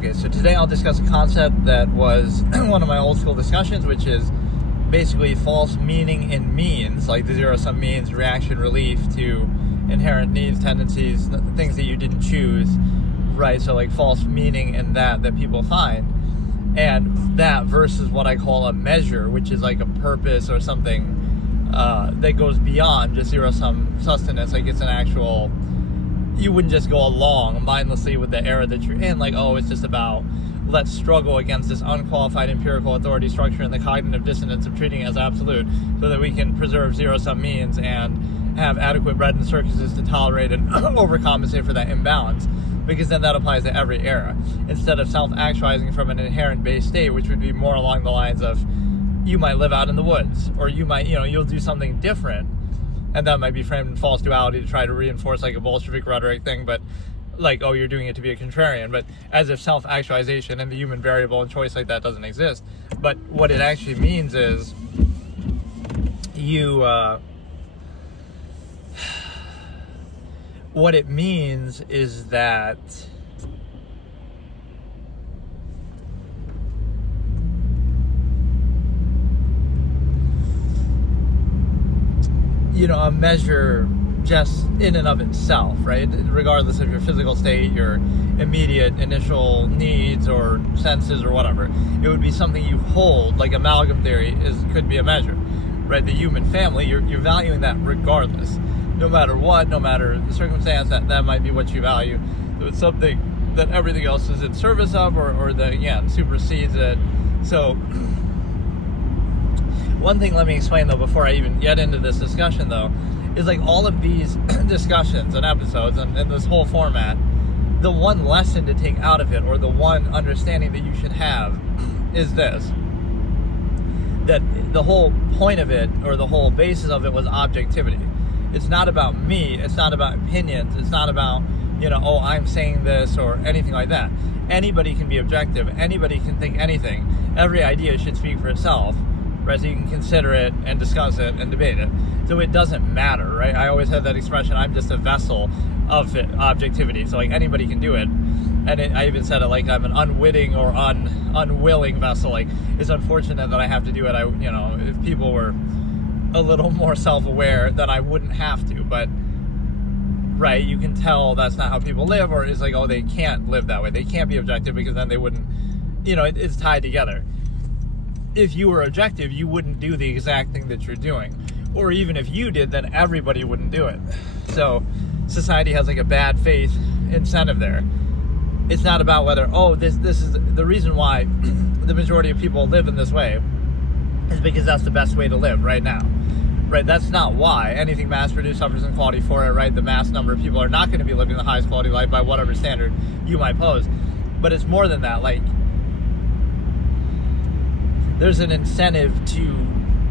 Okay, so today I'll discuss a concept that was one of my old school discussions, which is basically false meaning in means, like the zero-sum means, reaction, relief to inherent needs, tendencies, things that you didn't choose, right? So like false meaning in that people find, and that versus what I call a measure, which is like a purpose or something that goes beyond just zero-sum sustenance. Like it's an actual, you wouldn't just go along mindlessly with the era that you're in, like, oh, it's just about let's struggle against this unqualified empirical authority structure and the cognitive dissonance of treating it as absolute so that we can preserve zero-sum means and have adequate bread and circuses to tolerate and overcompensate for that imbalance, because then that applies to every era, instead of self-actualizing from an inherent base state, which would be more along the lines of you might live out in the woods, or you might, you'll do something different, and that might be framed in false duality to try to reinforce like a Bolshevik rhetoric thing, but like, oh, you're doing it to be a contrarian, but as if self-actualization and the human variable and choice like that doesn't exist. But what it actually means is what it means is that a measure just in and of itself, right? Regardless of your physical state, your immediate initial needs or senses or whatever, it would be something you hold, like amalgam theory could be a measure, right? The human family, you're valuing that regardless, no matter what, no matter the circumstance, that might be what you value. So it's something that everything else is in service of, or that, again, supersedes it. So one thing, let me explain though, before I even get into this discussion though, is like all of these discussions and episodes and this whole format, the one lesson to take out of it, or the one understanding that you should have, is this: that the whole point of it, or the whole basis of it, was objectivity. It's not about me, it's not about opinions, it's not about, oh, I'm saying this or anything like that. Anybody can be objective, anybody can think anything. Every idea should speak for itself, right? So you can consider it and discuss it and debate it. So it doesn't matter, right? I always had that expression, I'm just a vessel of objectivity. So like anybody can do it. And I even said it like I'm an unwitting or unwilling vessel. Like it's unfortunate that I have to do it. If people were a little more self-aware, then I wouldn't have to. But right, you can tell that's not how people live, or it's like, oh, they can't live that way. They can't be objective because then they wouldn't, it's tied together. If you were objective, you wouldn't do the exact thing that you're doing. Or even if you did, then everybody wouldn't do it. So society has like a bad faith incentive there. It's not about whether, oh, this is the reason why the majority of people live in this way is because that's the best way to live right now. Right? That's not why. Anything mass-produced suffers inequality for it, right? The mass number of people are not going to be living the highest quality life by whatever standard you might pose. But it's more than that. Like, there's an incentive to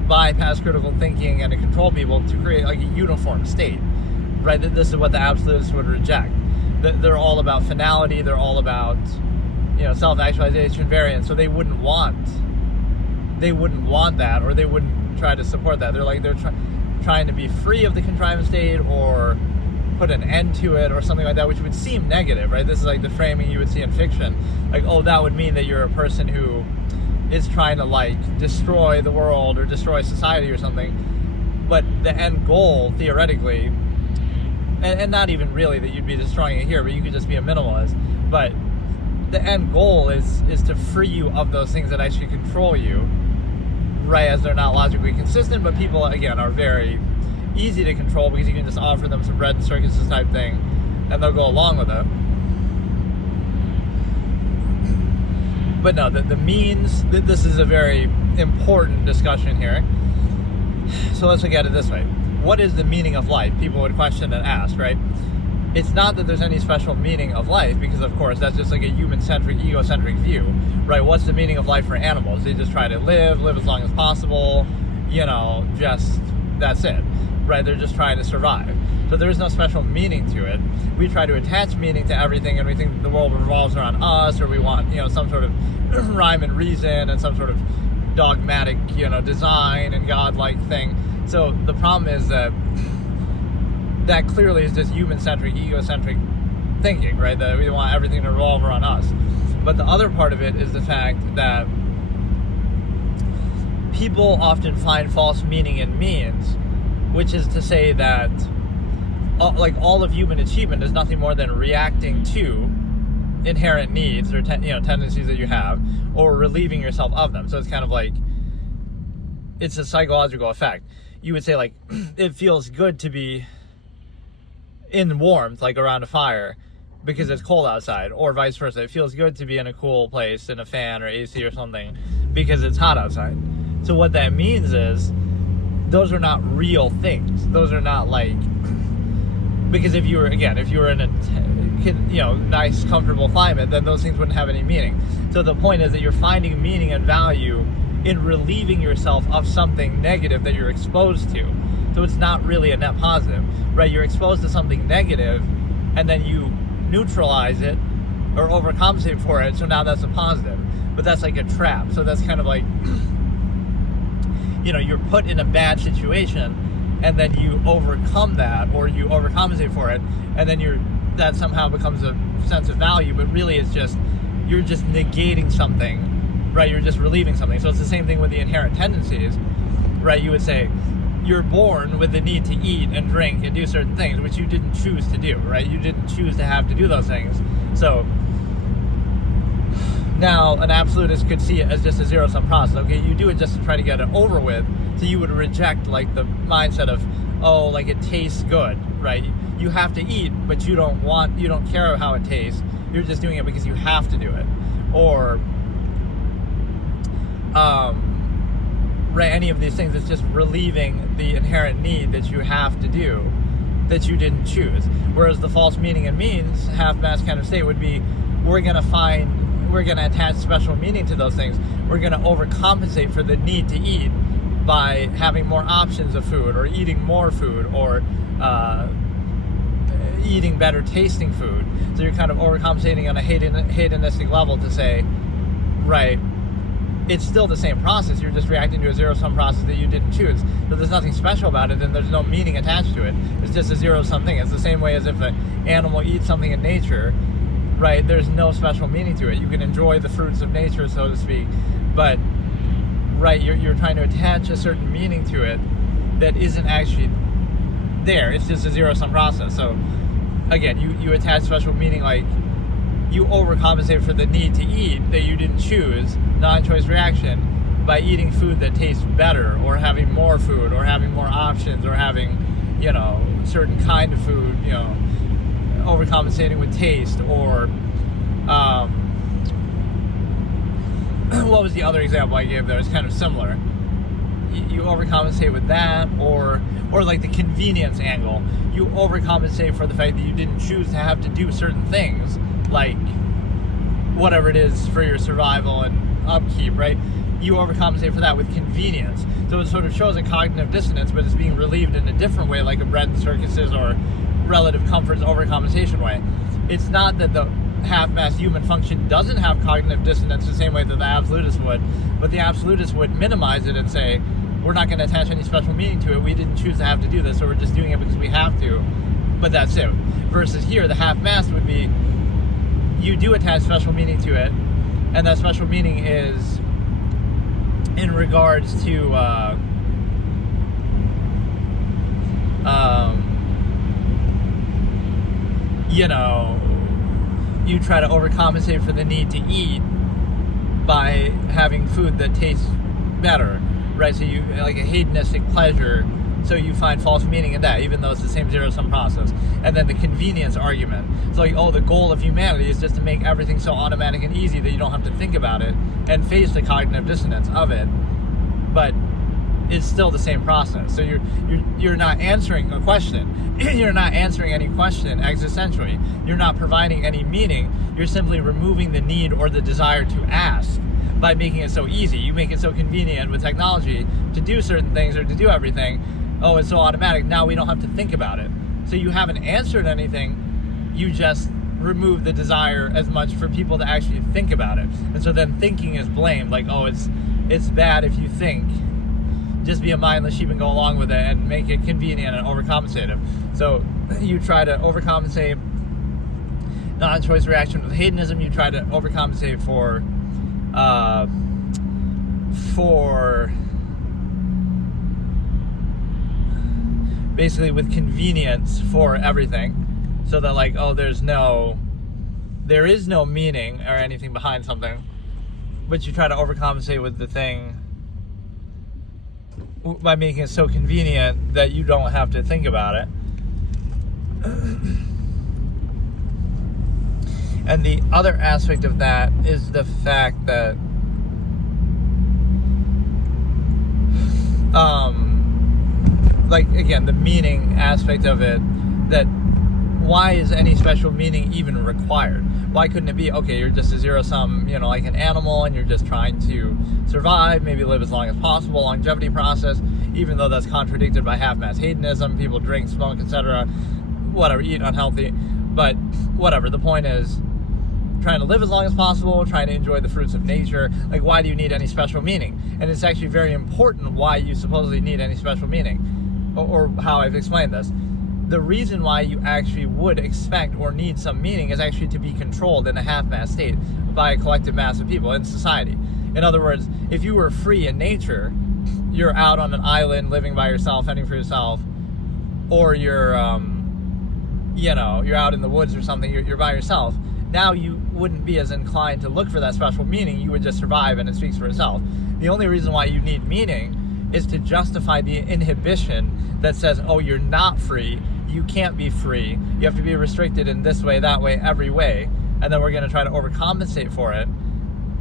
bypass critical thinking and to control people to create like a uniform state, right? This is what the absolutists would reject. They're all about finality. They're all about, self-actualization, variance. So they wouldn't want that, or they wouldn't try to support that. They're trying to be free of the contrivance state, or put an end to it, or something like that, which would seem negative, right? This is like the framing you would see in fiction. Like, oh, that would mean that you're a person who is trying to like destroy the world or destroy society or something. But the end goal, theoretically, and not even really that you'd be destroying it here, but you could just be a minimalist. But the end goal is to free you of those things that actually control you, right? As they're not logically consistent, but people, again, are very easy to control because you can just offer them some bread and circuses type thing and they'll go along with it. But no, the means, this is a very important discussion here. So let's look at it this way. What is the meaning of life? People would question and ask, right? It's not that there's any special meaning of life, because of course that's just like a human-centric, egocentric view, right? What's the meaning of life for animals? They just try to live as long as possible, just that's it, right? They're just trying to survive. So there is no special meaning to it. We try to attach meaning to everything, and we think the world revolves around us, or we want, some sort of rhyme and reason and some sort of dogmatic, design and godlike thing. So the problem is that clearly is just human-centric, egocentric thinking, right? That we want everything to revolve around us. But the other part of it is the fact that people often find false meaning in means, which is to say that all of human achievement is nothing more than reacting to inherent needs or tendencies that you have, or relieving yourself of them. So it's kind of like, it's a psychological effect. You would say, like, it feels good to be in warmth, like around a fire, because it's cold outside, or vice versa. It feels good to be in a cool place in a fan or AC or something because it's hot outside. So what that means is, those are not real things. Those are not like, because if you were in a nice, comfortable climate, then those things wouldn't have any meaning. So the point is that you're finding meaning and value in relieving yourself of something negative that you're exposed to. So it's not really a net positive, right? You're exposed to something negative, and then you neutralize it or overcompensate for it, so now that's a positive. But that's like a trap. So that's kind of like, you're put in a bad situation, and then you overcome that, or you overcompensate for it, and then that somehow becomes a sense of value. But really it's just, you're just negating something, right? You're just relieving something. So it's the same thing with the inherent tendencies, right? You would say you're born with the need to eat and drink and do certain things, which you didn't choose to do, right? You didn't choose to have to do those things. So now an absolutist could see it as just a zero-sum process. Okay, you do it just to try to get it over with. So you would reject like the mindset of, oh, like it tastes good, right? You have to eat, but you don't care how it tastes. You're just doing it because you have to do it. Or right, any of these things, it's just relieving the inherent need that you have to do, that you didn't choose. Whereas the false meaning and means, half-mass kind of state would be, we're going to attach special meaning to those things. We're going to overcompensate for the need to eat by having more options of food, or eating more food, or eating better tasting food. So you're kind of overcompensating on a hedonistic level to say, right, it's still the same process. You're just reacting to a zero-sum process that you didn't choose. So there's nothing special about it, and there's no meaning attached to it. It's just a zero-sum thing. It's the same way as if an animal eats something in nature, right? There's no special meaning to it. You can enjoy the fruits of nature, so to speak, but right, you're trying to attach a certain meaning to it that isn't actually there. It's just a zero-sum process. So again, you attach special meaning, like you overcompensate for the need to eat that you didn't choose, non-choice reaction, by eating food that tastes better, or having more food, or having more options, or having, certain kind of food, overcompensating with taste, or what was the other example I gave there? It's kind of similar. You overcompensate with that, or like the convenience angle. You overcompensate for the fact that you didn't choose to have to do certain things, like whatever it is for your survival and upkeep, right? You overcompensate for that with convenience. So it sort of shows a cognitive dissonance, but it's being relieved in a different way, like a bread and circuses or relative comforts overcompensation way. It's not that the half-mass human function doesn't have cognitive dissonance the same way that the absolutist would, but the absolutist would minimize it and say, we're not going to attach any special meaning to it. We didn't choose to have to do this, so we're just doing it because we have to, but that's it. Versus here, the half-mass would be, you do attach special meaning to it, and that special meaning is in regards to you try to overcompensate for the need to eat by having food that tastes better, right? So you like a hedonistic pleasure, so you find false meaning in that, even though it's the same zero-sum process. And then the convenience argument. It's like, oh, the goal of humanity is just to make everything so automatic and easy that you don't have to think about it and face the cognitive dissonance of it. But it's still the same process. So you're not answering a question. You're not answering any question existentially. You're not providing any meaning. You're simply removing the need or the desire to ask by making it so easy. You make it so convenient with technology to do certain things or to do everything. Oh, it's so automatic. Now we don't have to think about it. So you haven't answered anything. You just remove the desire as much for people to actually think about it. And so then thinking is blamed. Like, oh, it's bad if you think. Just be a mindless sheep and go along with it and make it convenient and overcompensative. So you try to overcompensate non-choice reaction with hedonism. You try to overcompensate for basically with convenience for everything, so that like, oh, there is no meaning or anything behind something, but you try to overcompensate with the thing by making it so convenient that you don't have to think about it. And the other aspect of that is the fact that like, again, the meaning aspect of it, that why is any special meaning even required? Why couldn't it be, okay, you're just a zero-sum, like an animal, and you're just trying to survive, maybe live as long as possible, longevity process, even though that's contradicted by half-mass hedonism. People drink, smoke, etc., whatever, eat unhealthy, but whatever. The point is trying to live as long as possible, trying to enjoy the fruits of nature. Like, why do you need any special meaning? And it's actually very important why you supposedly need any special meaning, or how I've explained this. The reason why you actually would expect or need some meaning is actually to be controlled in a half-mass state by a collective mass of people in society. In other words, if you were free in nature, you're out on an island living by yourself, fending for yourself, or you're you're out in the woods or something, you're by yourself. Now you wouldn't be as inclined to look for that special meaning. You would just survive, and it speaks for itself. The only reason why you need meaning is to justify the inhibition that says, oh, you're not free, you can't be free, you have to be restricted in this way, that way, every way, and then we're going to try to overcompensate for it,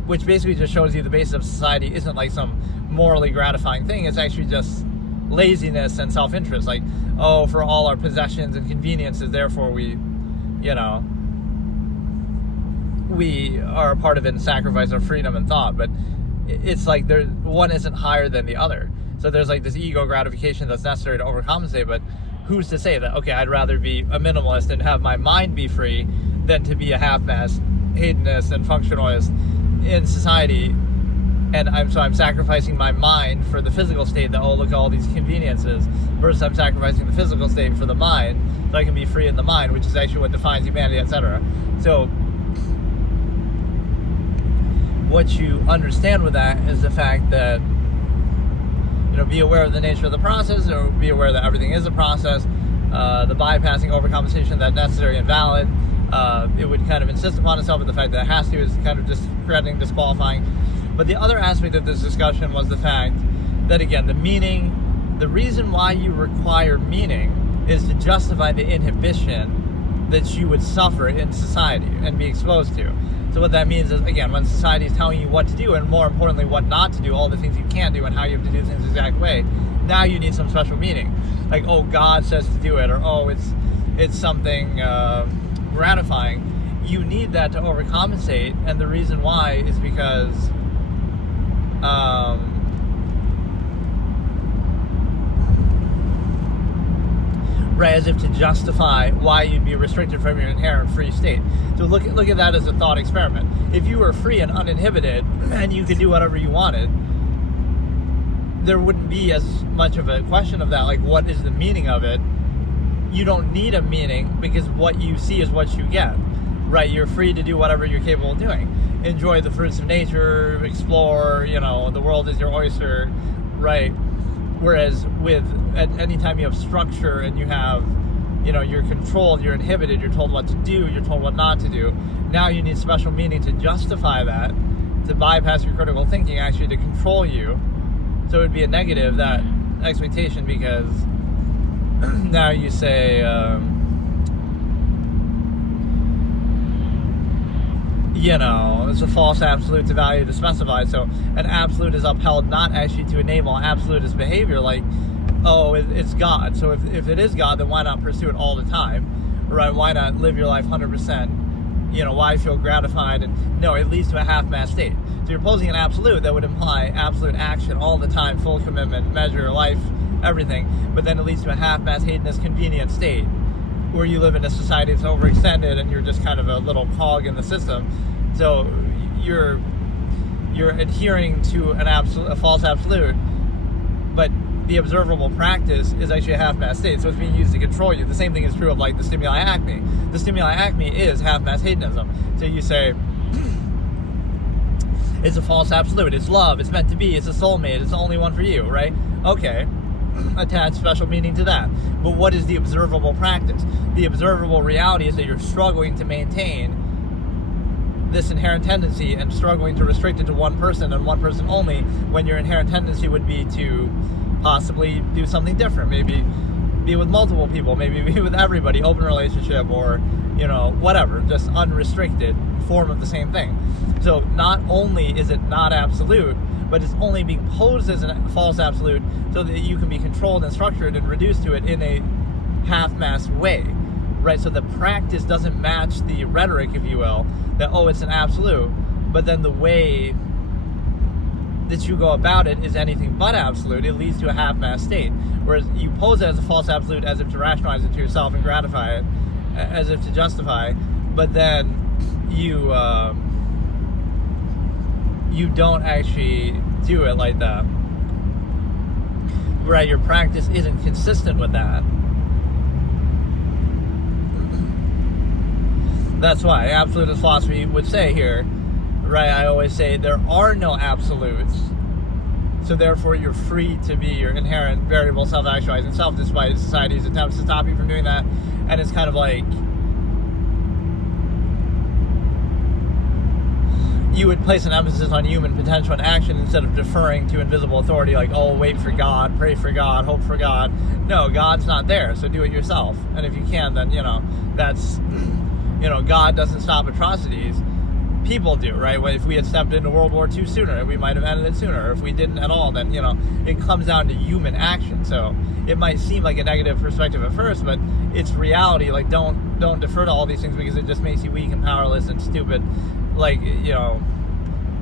which basically just shows you the basis of society isn't like some morally gratifying thing. It's actually just laziness and self-interest. Like, oh, for all our possessions and conveniences, therefore we are a part of it and sacrifice our freedom and thought. But it's like one isn't higher than the other. So there's like this ego gratification that's necessary to overcompensate, but who's to say that, okay, I'd rather be a minimalist and have my mind be free than to be a half-mass hedonist and functionalist in society, and I'm sacrificing my mind for the physical state, that, oh, look at all these conveniences, versus I'm sacrificing the physical state for the mind, so I can be free in the mind, which is actually what defines humanity, etc. So what you understand with that is the fact that, be aware of the nature of the process, or be aware that everything is a process. The bypassing overcompensation that's necessary and valid. It would kind of insist upon itself, but the fact that it has to is kind of discrediting, disqualifying. But the other aspect of this discussion was the fact that, again, the reason why you require meaning is to justify the inhibition that you would suffer in society and be exposed to. So what that means is, again, when society is telling you what to do, and more importantly, what not to do, all the things you can't do and how you have to do things the exact way, now you need some special meaning. Like, oh, God says to do it, or oh, it's something gratifying. You need that to overcompensate, and the reason why is because right, as if to justify why you'd be restricted from your inherent free state. So look at that as a thought experiment. If you were free and uninhibited and you could do whatever you wanted, there wouldn't be as much of a question of that, like, what is the meaning of it? You don't need a meaning, because what you see is what you get, right? You're free to do whatever you're capable of doing. Enjoy the fruits of nature, explore, the world is your oyster, right? Whereas at any time you have structure and you have, you're controlled, you're inhibited, you're told what to do, you're told what not to do. Now you need special meaning to justify that, to bypass your critical thinking, actually to control you. So it would be a negative, that expectation, because now you say, it's a false absolute to value the specified. So an absolute is upheld not actually to enable absolutist behavior, like, oh, it's God. So if it is God, then why not pursue it all the time, right? Why not live your life 100%? Why feel gratified? And no, it leads to a half-mass state. So you're posing an absolute that would imply absolute action all the time, full commitment, measure, life, everything. But then it leads to a half-mass hedonist convenient state, where you live in a society that's overextended and you're just kind of a little cog in the system. So you're adhering to a false absolute, but the observable practice is actually a half-mass state, so it's being used to control you. The same thing is true of like the stimuli acme. The stimuli acme is half-mass hedonism. So you say, it's a false absolute, it's love, it's meant to be, it's a soulmate, it's the only one for you, right? Okay, attach special meaning to that. But what is the observable practice? The observable reality is that you're struggling to maintain this inherent tendency and struggling to restrict it to one person and one person only, when your inherent tendency would be to possibly do something different, maybe be with multiple people, maybe be with everybody, open relationship, or whatever, just unrestricted form of the same thing. So not only is it not absolute, but it's only being posed as a false absolute so that you can be controlled and structured and reduced to it in a half-mass way, right? So the practice doesn't match the rhetoric, if you will, that, oh, it's an absolute, but then the way that you go about it is anything but absolute. It leads to a half-mass state. Whereas you pose it as a false absolute as if to rationalize it to yourself and gratify it, as if to justify, but then you don't actually do it like that. Right, your practice isn't consistent with that. That's why absolutist philosophy would say here, right, I always say there are no absolutes, so therefore you're free to be your inherent variable self-actualizing self, despite society's attempts to stop you from doing that. And it's kind of like you would place an emphasis on human potential and action instead of deferring to invisible authority, like, oh, wait for God, pray for God, hope for God. No, God's not there, so do it yourself. And if you can, then, that's, God doesn't stop atrocities. People do, right? If we had stepped into World War II sooner, we might have ended it sooner. If we didn't at all, then, it comes down to human action. So it might seem like a negative perspective at first, but it's reality. Like, don't defer to all these things because it just makes you weak and powerless and stupid. Like,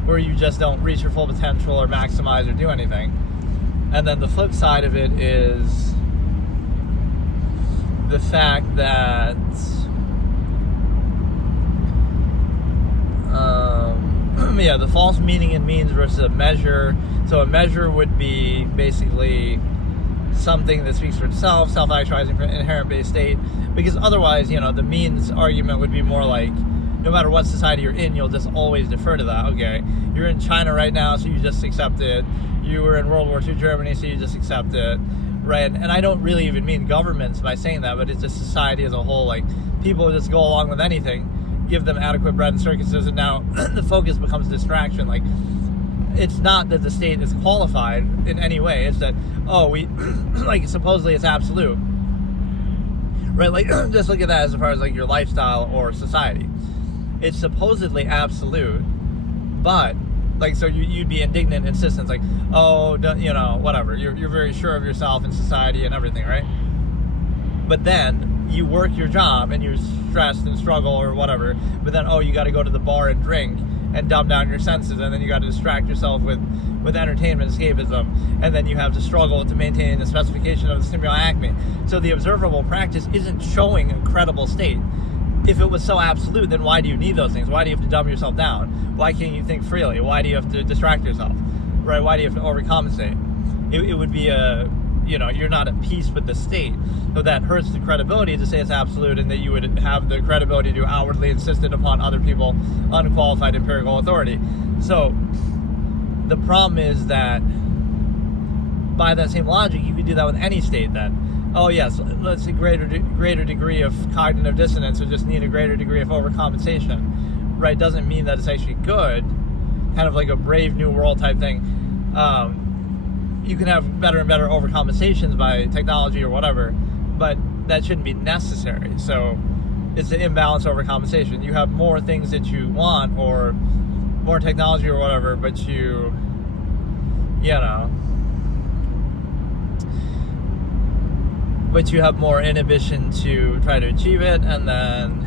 where you just don't reach your full potential or maximize or do anything. And then the flip side of it is the fact that the false meaning and means versus a measure. So a measure would be basically something that speaks for itself, self-actualizing, inherent base state, because otherwise, the means argument would be more like, no matter what society you're in, you'll just always defer to that. Okay, you're in China right now, so you just accept it. You were in World War II Germany, so you just accept it, right? And I don't really even mean governments by saying that, but it's just society as a whole. Like, people just go along with anything, give them adequate bread and circuses, and now the focus becomes distraction. Like, it's not that the state is qualified in any way. It's that, we, like, supposedly it's absolute, right? Like, just look at that as far as, like, your lifestyle or society. It's supposedly absolute, but, like, so you'd be indignant, insistent, like, oh, whatever. You're very sure of yourself and society and everything, right? But then you work your job and you're stressed and struggle or whatever, but then, you got to go to the bar and drink and dumb down your senses, and then you got to distract yourself with entertainment, escapism, and then you have to struggle to maintain the specification of the stimuli acme. So the observable practice isn't showing a credible state. If it was so absolute, then why do you need those things? Why do you have to dumb yourself down? Why can't you think freely? Why do you have to distract yourself? Right? Why do you have to overcompensate? It would be you're not at peace with the state. So that hurts the credibility to say it's absolute, and that you would have the credibility to outwardly insist it upon other people, unqualified empirical authority. So the problem is that by that same logic, you could do that with any state then. Oh yes, let's say greater degree of cognitive dissonance, or just need a greater degree of overcompensation, right? Doesn't mean that it's actually good. Kind of like a Brave New World type thing. You can have better and better overcompensations by technology or whatever, but that shouldn't be necessary. So it's an imbalance overcompensation. You have more things that you want, or more technology or whatever, but but you have more inhibition to try to achieve it, and then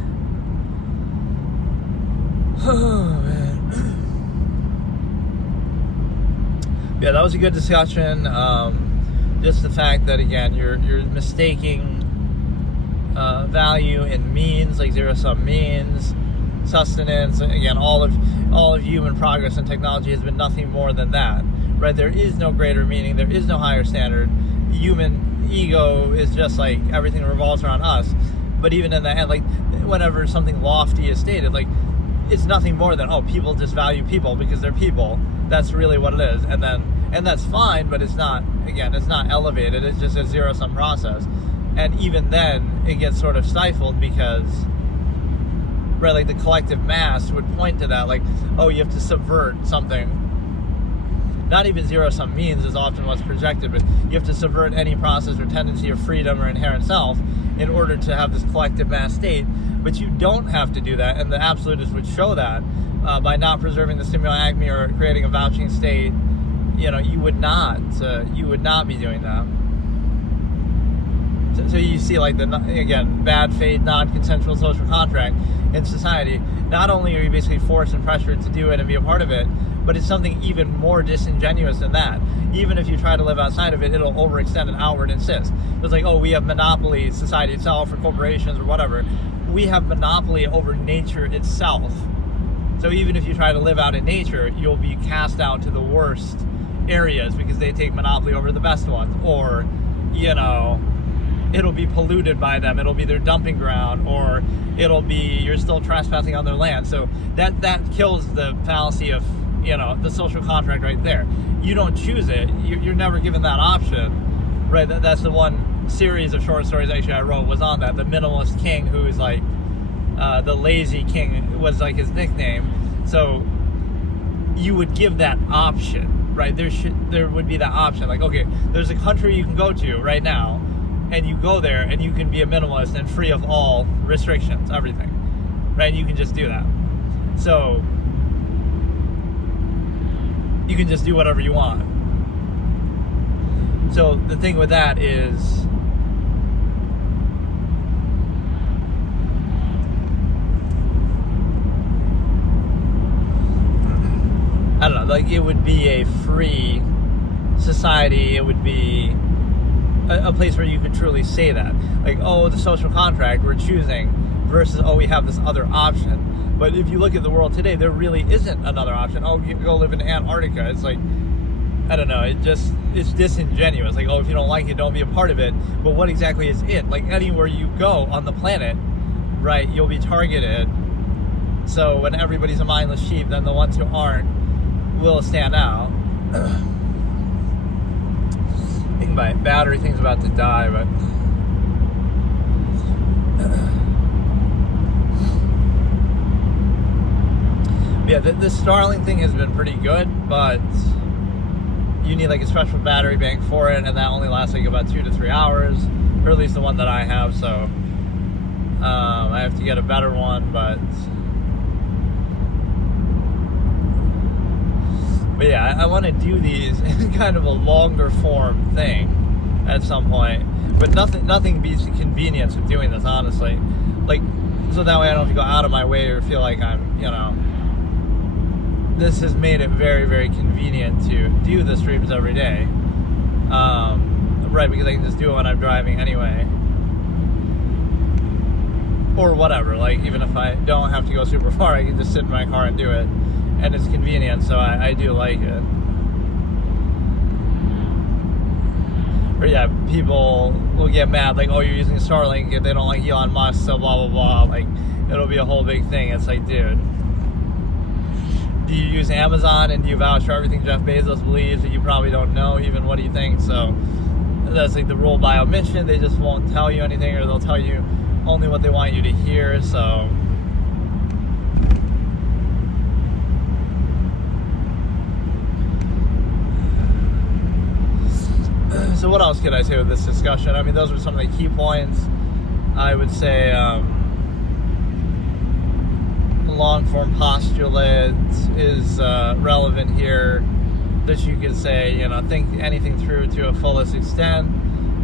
yeah, that was a good discussion. Just the fact that, again, you're mistaking value in means, like zero-sum means, sustenance. Again, all of human progress and technology has been nothing more than that, right? There is no greater meaning, there is no higher standard, human ego is just like everything revolves around us. But even in the end, like whenever something lofty is stated, like it's nothing more than, oh, people just value people because they're people. That's really what it is. And that's fine, but it's not, again, it's not elevated. It's just a zero-sum process. And even then, it gets sort of stifled because, right, like the collective mass would point to that, like, oh, you have to subvert something. Not even zero-sum means is often what's projected, but you have to subvert any process or tendency of freedom or inherent self in order to have this collective mass state. But you don't have to do that, and the absolutists would show that by not preserving the stimuli acme or creating a vouching state. You know, you would not be doing that. So you see, like, again, bad faith, non-consensual social contract in society. Not only are you basically forced and pressured to do it and be a part of it, but it's something even more disingenuous than that. Even if you try to live outside of it, it'll overextend and outward insist. It's like, oh, we have monopoly, society itself, or corporations, or whatever. We have monopoly over nature itself. So even if you try to live out in nature, you'll be cast out to the worst areas because they take monopoly over the best ones. Or, you know, it'll be polluted by them. It'll be their dumping ground, or it'll be, you're still trespassing on their land. So that kills the fallacy of, you know, the social contract right there. You don't choose it. You're never given that option, right? That's the one series of short stories actually I wrote was on that. The Minimalist King, who is like the Lazy King was like his nickname. So you would give that option, right? There would be that option. Like, okay, there's a country you can go to right now, and you go there and you can be a minimalist and free of all restrictions, everything, right? You can just do that. So you can just do whatever you want. So the thing with that is, I don't know, like it would be a free society. It would be a place where you could truly say that. Like, oh, the social contract we're choosing versus, oh, we have this other option. But if you look at the world today, there really isn't another option. Oh, you can go live in Antarctica. It's like, I don't know, it's disingenuous. Like, oh, if you don't like it, don't be a part of it. But what exactly is it? Like, anywhere you go on the planet, right, you'll be targeted. So when everybody's a mindless sheep, then the ones who aren't will stand out. I think my battery thing's about to die, but yeah, the Starlink thing has been pretty good, but you need like a special battery bank for it, and that only lasts like about 2 to 3 hours, or at least the one that I have. So I have to get a better one, but yeah, I want to do these in kind of a longer form thing at some point, but nothing beats the convenience of doing this, honestly. Like, so that way I don't have to go out of my way or feel like I'm, you know, this has made it very, very convenient to do the streams every day. Right, because I can just do it when I'm driving anyway. Or whatever, like even if I don't have to go super far, I can just sit in my car and do it. And it's convenient, so I do like it. Or yeah, people will get mad, like, oh, you're using Starlink, if they don't like Elon Musk, so blah, blah, blah. Like, it'll be a whole big thing. It's like, dude, do you use Amazon and do you vouch for everything Jeff Bezos believes that you probably don't know? Even what do you think? So that's like the rule by omission. They just won't tell you anything, or they'll tell you only what they want you to hear. So what else could I say with this discussion? I mean, those were some of the key points. I would say long-form postulate is relevant here, that you could say, you know, think anything through to a fullest extent.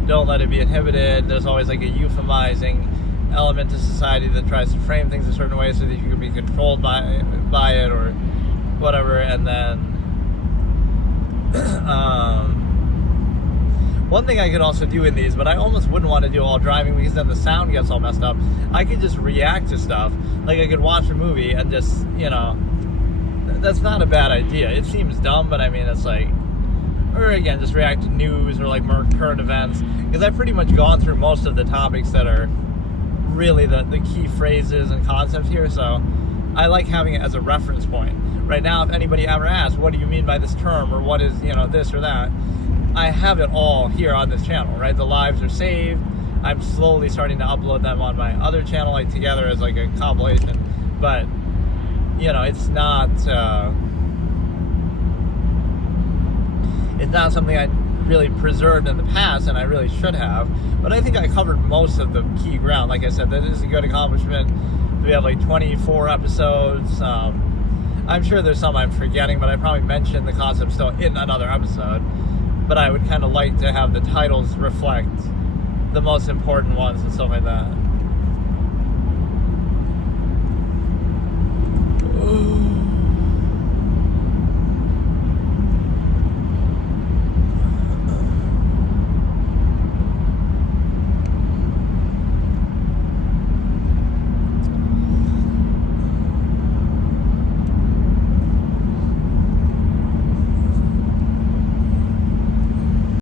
Don't let it be inhibited. There's always like a euphemizing element to society that tries to frame things a certain way so that you can be controlled by it or whatever. And then one thing I could also do in these, but I almost wouldn't want to do while driving because then the sound gets all messed up. I could just react to stuff. Like I could watch a movie and just, you know, that's not a bad idea. It seems dumb, but I mean, it's like, or again, just react to news or like more current events, because I've pretty much gone through most of the topics that are really the key phrases and concepts here, so I like having it as a reference point. Right now, if anybody ever asks, what do you mean by this term, or what is, this or that, I have it all here on this channel, right? The lives are saved. I'm slowly starting to upload them on my other channel, like together as like a compilation, but it's not something I really preserved in the past, and I really should have, but I think I covered most of the key ground. Like I said, that is a good accomplishment. We have like 24 episodes. I'm sure there's some I'm forgetting, but I probably mentioned the concept still in another episode, but I would kind of like to have the titles reflect the most important ones and stuff like that.